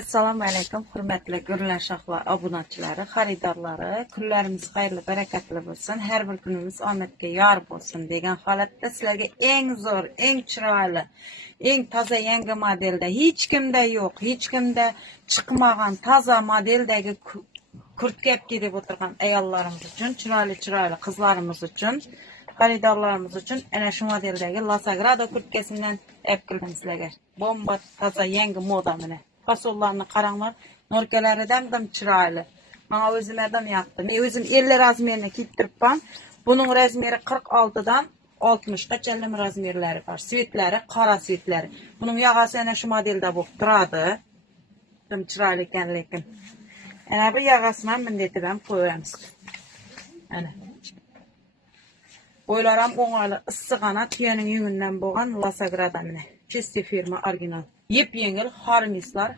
Assalamu alaykum, hurmatli gurlashaqlar, obunachiları, xaridorlari. Kunlarimiz xayrli, barakatli bo'lsin. Har bir kunimiz omadga yor bo'lsin degan holatda sizlarga eng zo'r, eng chiroyli, eng toza yangi modelda, hech kimda yo'q, hech kimda chiqmagan toza modeldagi kurtka deb o'tirgan ayollarimiz uchun, chiroyli qizlarimiz uchun, xaridorlarimiz uchun ana shu modeldagi La Sagrada kurtkasidan olib keldim sizlarga. Bomba toza yangi moda mana. Fasollarını qaranglar, norkalaridan chiroyli. Mana o'zimdan yoqdi. Men o'zim 50 razmerini kiydiribman. Buning razmeri 46 dan 60 gacha razmerlari bor. Svetlari, qora svetlari. Buning yog'asi ana shu modelda bo'lib turadi. Dim chiroyli ekan lekin. Ana bu yog'asini ham bunday ham qo'yamiz. Ana. Bo'ylar ham o'ng'ayli, issiqana tuyaning yungidan bo'lgan La Sagrada mana. Chesti firma original. Yep yengil harmislar.